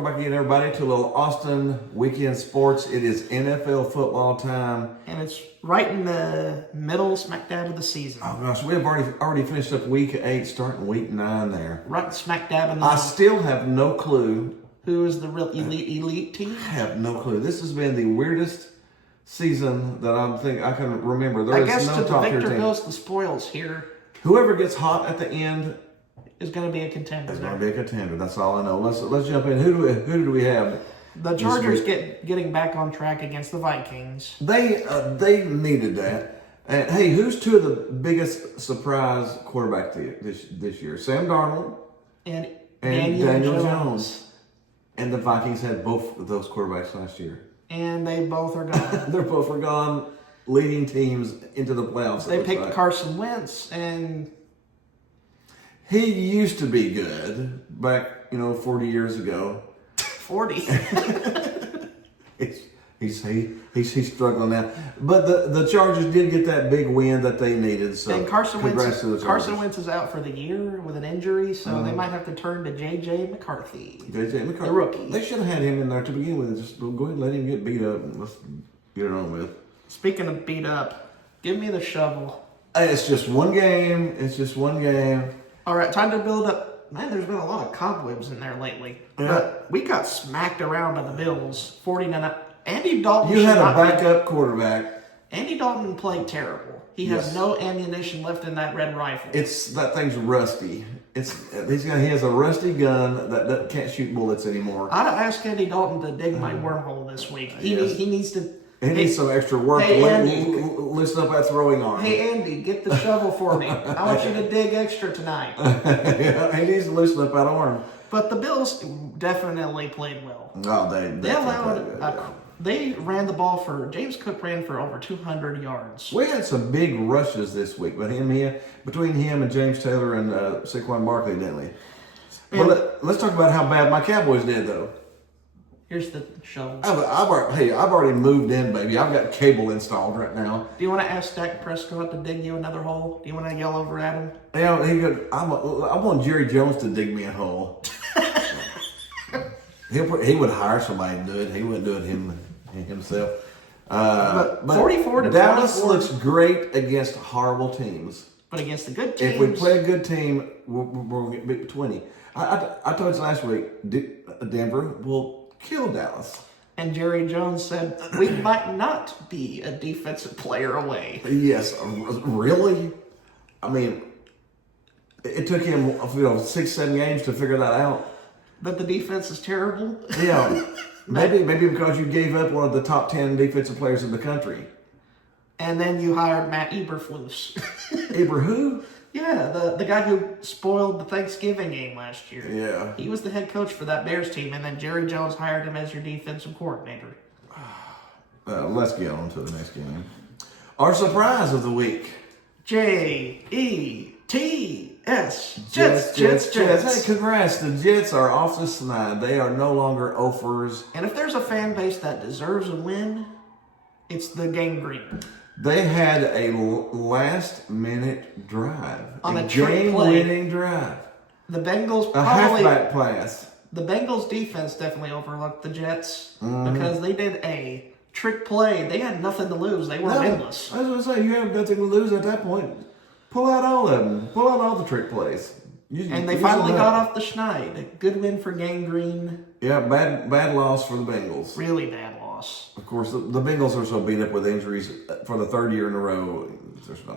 Welcome back again, everybody, to a little Austin weekend sports. It is NFL football time. And it's right in the middle, smack dab of the season. Oh, gosh, we have already finished up week 8, starting week 9 there. Right smack dab in the I middle. still have no clue. Who is the real elite team? I have no clue. This has been the weirdest season that I can remember. I guess to the victor goes the spoils here. Whoever gets hot at the end is going to be a contender. It's going to be a contender. That's all I know. Let's jump in. Who do we have? The Chargers getting back on track against the Vikings. They needed that. And hey, who's two of the biggest surprise quarterbacks this year? Sam Darnold and Daniel Jones. And the Vikings had both of those quarterbacks last year. And they both are gone. They're both are gone, leading teams into the playoffs. They picked Carson Wentz, and he used to be good back, 40 years ago. 40. He's struggling now. But the Chargers did get that big win that they needed. So and Carson Wentz is out for the year with an injury, so they might have to turn to J.J. McCarthy. The rookie. They should have had him in there to begin with. Just go ahead and let him get beat up and let's get it on with. Speaking of beat up, give me the shovel. It's just one game. All right, time to build up. Man, there's been a lot of cobwebs in there lately. Yeah. But we got smacked around by the Bills, 40-9. Andy Dalton. You had a backup quarterback. Andy Dalton played terrible. He has no ammunition left in that red rifle. That thing's rusty. He has a rusty gun that can't shoot bullets anymore. I'd ask Andy Dalton to dig my wormhole this week. He needs to. He needs some extra work to loosen up that throwing arm. Hey, Andy, get the shovel for me. I want you to dig extra tonight. Yeah, he needs to loosen up that arm. But the Bills definitely played well. Oh, they ran the ball James Cook ran for over 200 yards. We had some big rushes this week between him and James Taylor and Saquon Barkley, didn't we? Well, let's talk about how bad my Cowboys did, though. Here's the shovel. I've already moved in, baby. I've got cable installed right now. Do you want to ask Dak Prescott to dig you another hole? Do you want to yell over at him? Yeah, I want Jerry Jones to dig me a hole. He would hire somebody to do it. He wouldn't do it himself. But 44-24. Dallas looks great against horrible teams. But against the good teams, if we play a good team, we're going to get beat 20. I told you last week, Denver will kill Dallas. And Jerry Jones said, we might not be a defensive player away. Yes, really? I mean, it took him 6-7 games to figure that out. That the defense is terrible? Yeah. maybe because you gave up one of the top 10 defensive players in the country. And then you hired Matt Eberflus. Eber who? Yeah, the guy who spoiled the Thanksgiving game last year. Yeah. He was the head coach for that Bears team, and then Jerry Jones hired him as your defensive coordinator. Let's get on to the next game. Our surprise of the week. Jets. Jets. Hey, congrats. The Jets are off the snide. They are no longer offers. And if there's a fan base that deserves a win, it's the Gang Green. They had a last-minute drive. On a trick play. Game-winning drive. The Bengals a halfback pass. The Bengals defense definitely overlooked the Jets because they did a trick play. They had nothing to lose. They were winless. I was going to say, you have nothing to lose at that point. Pull out all of them. Pull out all the trick plays. And they finally got off the schneid. Good win for Gang Green. Yeah, bad loss for the Bengals. Really bad loss. Of course, the Bengals are so beat up with injuries for the third year in a row.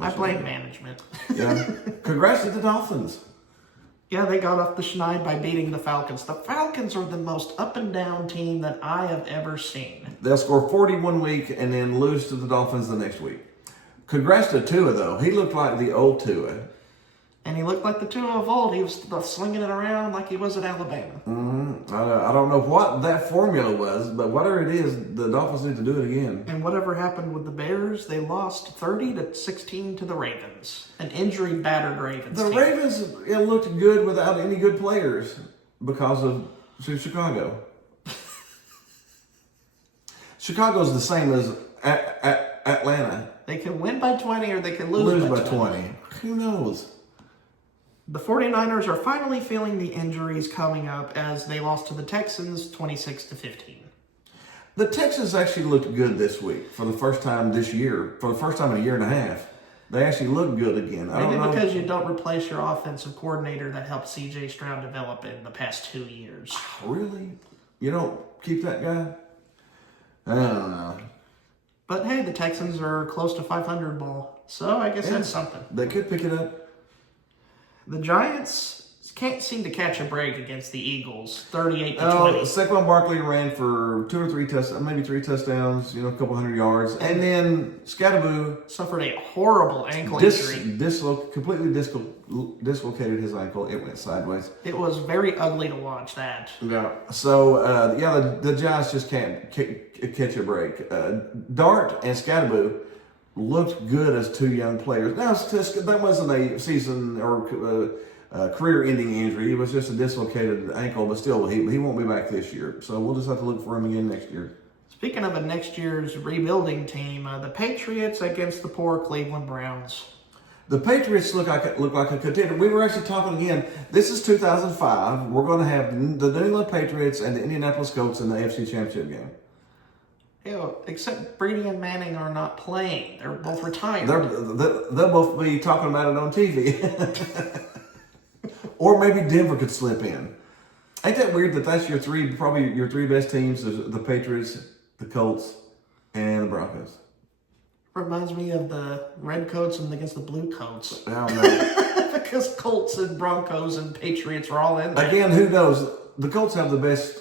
I blame management. Yeah. Congrats to the Dolphins. Yeah, they got off the schneid by beating the Falcons. The Falcons are the most up-and-down team that I have ever seen. They'll score 40 one week and then lose to the Dolphins the next week. Congrats to Tua, though. He looked like the old Tua. And he looked like the Tua of old. He was slinging it around like he was at Alabama. Mm-hmm. I don't know what that formula was, but whatever it is, the Dolphins need to do it again. And whatever happened with the Bears, they lost 30-16 to the Ravens. An injury-battered Ravens team. The Ravens looked good without any good players because of Chicago. Chicago's the same as Atlanta. They can win by 20 or they can lose by 20. Who knows? The 49ers are finally feeling the injuries coming up as they lost to the Texans 26-15. The Texans actually looked good this week for the first time this year. For the first time in a year and a half, they actually looked good again. Maybe because you don't replace your offensive coordinator that helped C.J. Stroud develop in the past 2 years. Really? You don't keep that guy? I don't know. But hey, the Texans are close to 500 ball, so I guess that's something. They could pick it up. The Giants can't seem to catch a break against the Eagles, 38-20. Saquon Barkley ran for 2 or 3 touchdowns, maybe 3 touchdowns, a couple hundred yards. And then Scatterboo suffered a horrible ankle injury. Completely dislocated his ankle. It went sideways. It was very ugly to watch that. Yeah. So, the Giants just can't catch a break. Dart and Scatterboo looked good as 2 young players. Now, that wasn't a season or career-ending injury. It was just a dislocated ankle, but still, he won't be back this year. So we'll just have to look for him again next year. Speaking of a next year's rebuilding team, the Patriots against the poor Cleveland Browns. The Patriots look like a contender. We were actually talking again. This is 2005. We're going to have the New England Patriots and the Indianapolis Colts in the AFC Championship game. Except Brady and Manning are not playing. They're both retired. They'll both be talking about it on TV. Or maybe Denver could slip in. Ain't that weird that that's probably your 3 best teams, the Patriots, the Colts, and the Broncos? Reminds me of the Redcoats and against the Bluecoats. I don't know. Because Colts and Broncos and Patriots are all in there. Again, who knows? The Colts have the best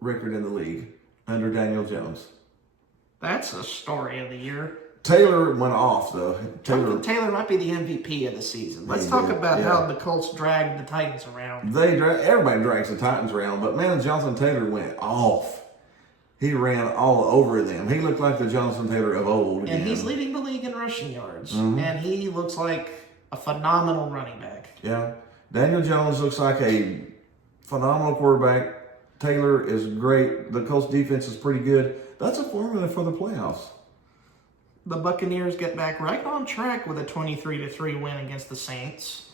record in the league under Daniel Jones. That's a story of the year. Taylor went off, though. Taylor might be the MVP of the season. Let's talk about how the Colts dragged the Titans around. Everybody drags the Titans around, but man, Jonathan Taylor went off. He ran all over them. He looked like the Jonathan Taylor of old. And he's leading the league in rushing yards. Mm-hmm. And he looks like a phenomenal running back. Yeah. Daniel Jones looks like a phenomenal quarterback. Taylor is great. The Colts defense is pretty good. That's a formula for the playoffs. The Buccaneers get back right on track with a 23-3 win against the Saints.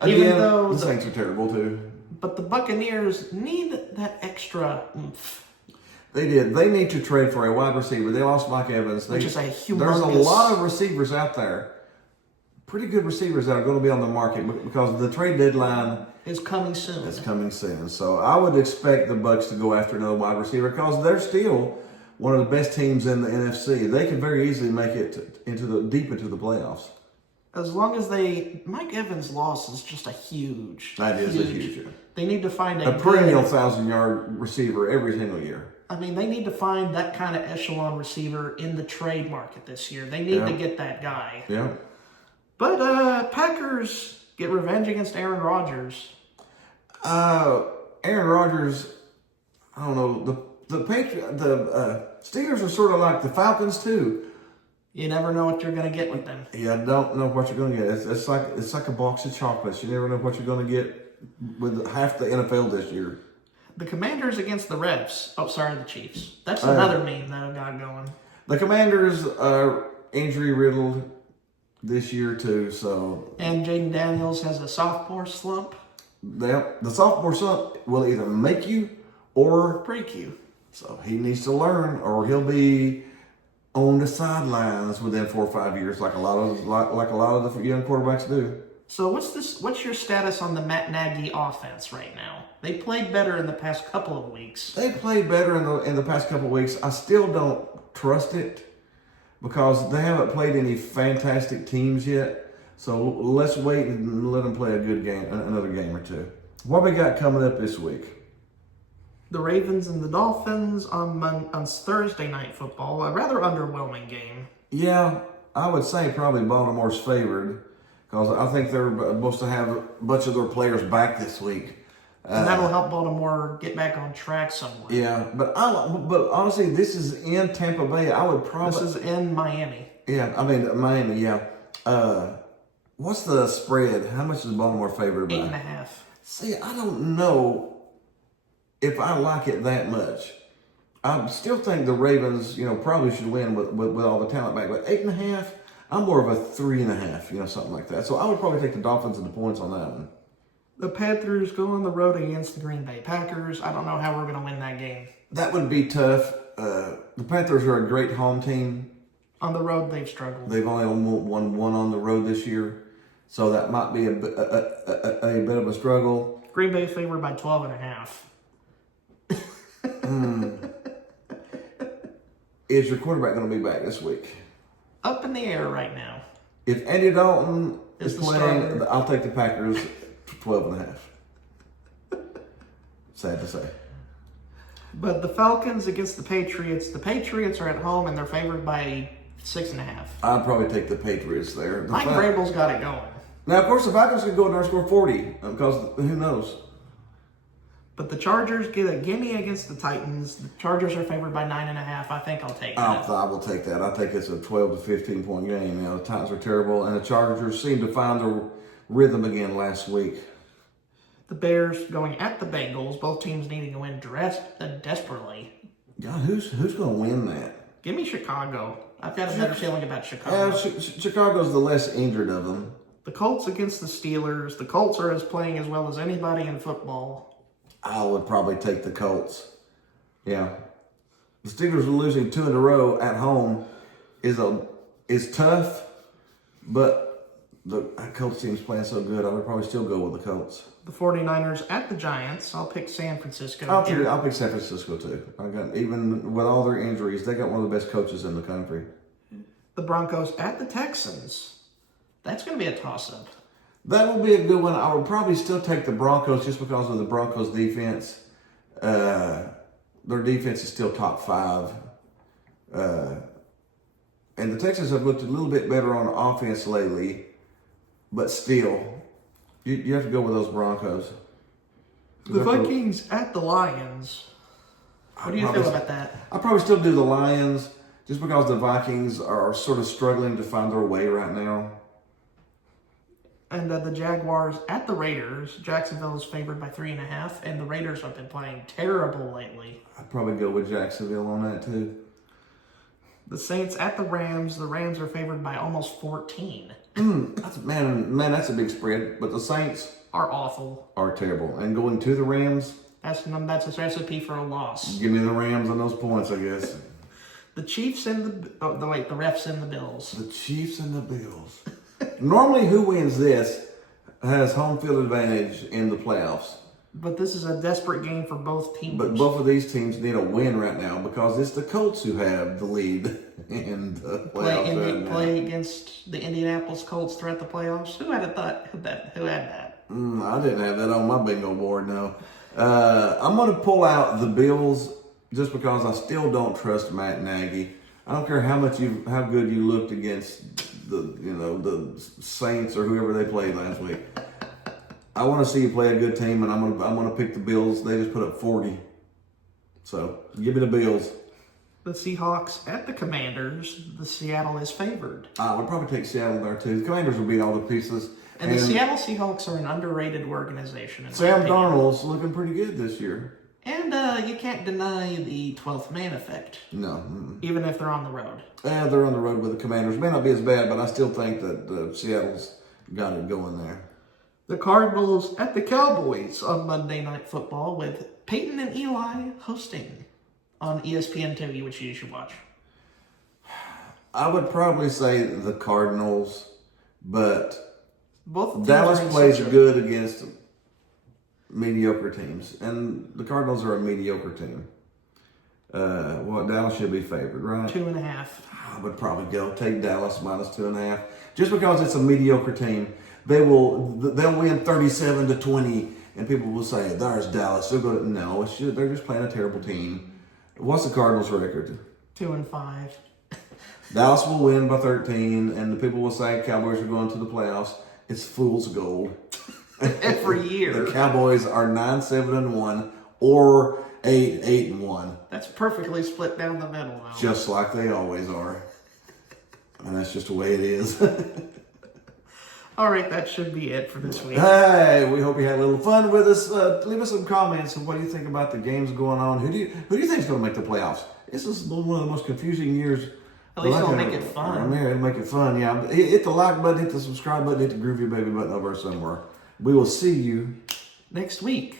Again, even though the Saints are terrible too. But the Buccaneers need that extra oomph. They did. They need to trade for a wide receiver. They lost Mike Evans. Which is a humongous... There's a lot of receivers out there. Pretty good receivers that are going to be on the market because the trade deadline is coming soon. It's coming soon. So I would expect the Bucs to go after another wide receiver because they're still one of the best teams in the NFC. They could very easily make it deep into the playoffs. As long as Mike Evans' loss is just a huge. That is a huge. They need to find a perennial 1,000-yard receiver every single year. I mean, they need to find that kind of echelon receiver in the trade market this year. They need to get that guy. Yeah. But Packers get revenge against Aaron Rodgers. Aaron Rodgers, I don't know. The Steelers are sort of like the Falcons too. You never know what you're going to get with them. Yeah, I don't know what you're going to get. It's like a box of chocolates. You never know what you're going to get with half the NFL this year. The Commanders against the Revs. Oh, sorry, the Chiefs. That's another meme that I got going. The Commanders are injury riddled this year too. So and Jaden Daniels has a sophomore slump. The sophomore slump will either make you or break you. So he needs to learn, or he'll be on the sidelines within 4 or 5 years, like a lot of the young quarterbacks do. So what's your status on the Matt Nagy offense right now? They played better in the past couple of weeks. They played better in the past couple of weeks. I still don't trust it because they haven't played any fantastic teams yet. So let's wait and let them play a good game, another game or two. What we got coming up this week? The Ravens and the Dolphins on Thursday Night Football. A rather underwhelming game. Yeah, I would say probably Baltimore's favored because I think they're supposed to have a bunch of their players back this week. And that'll help Baltimore get back on track somewhere. Yeah, but honestly, this is in Tampa Bay. I would probably... This is in Miami. Yeah, I mean, Miami, yeah. What's the spread? How much is Baltimore favored by? 8.5. See, I don't know if I like it that much. I still think the Ravens, probably should win with all the talent back. But 8.5, I'm more of a 3.5, something like that. So I would probably take the Dolphins and the points on that one. The Panthers go on the road against the Green Bay Packers. I don't know how we're going to win that game. That would be tough. The Panthers are a great home team. On the road, they've struggled. They've only won one on the road this year, so that might be a bit of a struggle. Green Bay favored by 12.5. Is your quarterback going to be back this week? Up in the air right now. If Andy Dalton is playing, starter. I'll take the Packers 12.5. Sad to say. But the Falcons against the Patriots are at home and they're favored by 6.5. I'd probably take the Patriots there. Mike Vrabel's got it going. Now, of course, the Falcons could go in there and score 40 because who knows? But the Chargers get a gimme against the Titans. The Chargers are favored by 9.5. I think I'll take that. I will take that. I think it's a 12 to 15 point game. You know, the Titans are terrible, and the Chargers seem to find their rhythm again last week. The Bears going at the Bengals. Both teams needing to win desperately. God, who's going to win that? Give me Chicago. I've got a better feeling about Chicago. Chicago's the less injured of them. The Colts against the Steelers. The Colts are playing as well as anybody in football. I would probably take the Colts. Yeah. The Steelers are losing 2 in a row at home is tough, but the Colts team's playing so good, I would probably still go with the Colts. The 49ers at the Giants. I'll pick San Francisco. I'll pick San Francisco too. Even with all their injuries, they got one of the best coaches in the country. The Broncos at the Texans. That's going to be a toss-up. That will be a good one. I would probably still take the Broncos just because of the Broncos' defense. Their defense is still top 5. And the Texans have looked a little bit better on offense lately, but still, you have to go with those Broncos. The Vikings at the Lions. What do you feel about that? I'll probably still do the Lions just because the Vikings are sort of struggling to find their way right now. And the Jaguars at the Raiders. Jacksonville is favored by 3.5, and the Raiders have been playing terrible lately. I'd probably go with Jacksonville on that too. The Saints at the Rams. The Rams are favored by almost 14. That's a big spread. But the Saints are awful. Are terrible. And going to the Rams, that's a recipe for a loss. Give me the Rams on those points, I guess. The Chiefs and the refs and the Bills. The Chiefs and the Bills. Normally, who wins this has home field advantage in the playoffs. But this is a desperate game for both teams. But both of these teams need a win right now because it's the Colts who have the lead in the playoffs. Play against the Indianapolis Colts throughout the playoffs. Who had that? I didn't have that on my bingo board. No, I'm going to pull out the Bills just because I still don't trust Matt Nagy. I don't care how good you looked against the Saints or whoever they played last week. I want to see you play a good team, and I'm gonna pick the Bills. They just put up 40, so give me the Bills. The Seahawks at the Commanders. The Seattle is favored. I would probably take Seattle there too. The Commanders will beat all the pieces. And the Seattle Seahawks are an underrated organization. Sam Darnold's looking pretty good this year. And you can't deny the 12th man effect. No. Even if they're on the road. They're on the road with the Commanders. May not be as bad, but I still think that Seattle's got it going there. The Cardinals at the Cowboys on Monday Night Football with Peyton and Eli hosting on ESPN2, which you should watch. I would probably say the Cardinals, but both Dallas plays good against mediocre teams, and the Cardinals are a mediocre team. Dallas should be favored, right? 2.5. I would probably take Dallas minus 2.5, just because it's a mediocre team. They'll win 37-20, and people will say, "There's Dallas." No, they're just playing a terrible team. What's the Cardinals' record? 2-5. Dallas will win by 13, and the people will say Cowboys are going to the playoffs. It's fool's gold. Every year. The Cowboys are 9-7-1 or 8-8-1. That's perfectly split down the middle now. Just like they always are. And that's just the way it is. All right, that should be it for this week. Hey, we hope you had a little fun with us. Leave us some comments on what do you think about the games going on. Who do you think is going to make the playoffs? This is one of the most confusing years. At least it'll make it fun. It'll make it fun, yeah. Hit the like button, hit the subscribe button, hit the groovy baby button over somewhere. We will see you next week.